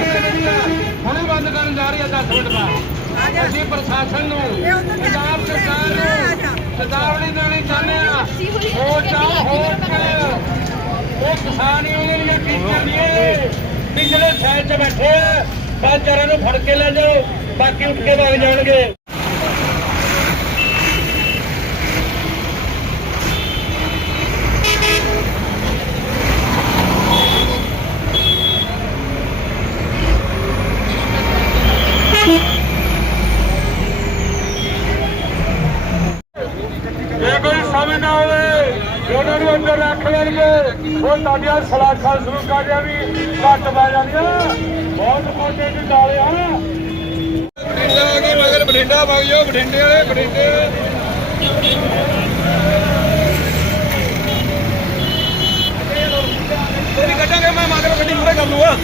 ਹੁਣੇ ਬੰਦ ਕਰਨ ਜਾ ਰਹੀ ਹੈ 10 ਮਿੰਟ ਬਾਅਦ। ਅਸੀਂ ਪ੍ਰਸ਼ਾਸਨ ਨੂੰ ਪੰਜਾਬ ਸਰਕਾਰ ਨੂੰ ਚੇਤਾਵਨੀ ਦੇਣੀ ਚਾਹੁੰਦੇ ਆ। ਹੋ ਚਾਹ ਹੋ ਉਹ ਕਿਸਾਨ ਯੂਨੀਅਨ ਟੀਚਰ ਨਹੀਂ ਵੀ ਜਿਹੜੇ ਸਾਈਡ 'ਚ ਬੈਠੇ ਆ। ਚਾਰਾਂ ਨੂੰ ਫੜ ਕੇ ਲੈ ਜਾਓ। ਬਾਕੀ ਉੱਠ ਕੇ ਵਗ ਜਾਣਗੇ ਜੇ ਕੋਈ ਸਮਝ ਨਾ ਹੋਵੇ ਜੇ ਉਹਨਾਂ ਨੂੰ ਅੰਦਰ ਰੱਖ ਲੈਣਗੇ। ਉਹ ਤੁਹਾਡੀਆਂ ਸਲਾਖਾਂ ਸਲੂਕਾਂ ਦੀਆਂ ਵੀ ਘੱਟ ਪੈ ਜਾਂਦੀਆਂ ਬਹੁਤ ਮੋਟੇ ਦੀ ਡਾਲੇ ਆ। ਬਠਿੰਡਾ ਆ ਗਈ ਮਗਰ ਬਠਿੰਡਾ ਵਗ ਜਾਓ ਬਠਿੰਡੇ ਵਾਲੇ ਬਠਿੰਡੇ। ਤੇਰੀ ਕੱਢਾਂਗੇ ਮੈਂ ਮਗਰ ਗੱਡੀ ਮੂਰੇ ਕਰ ਲੂਆ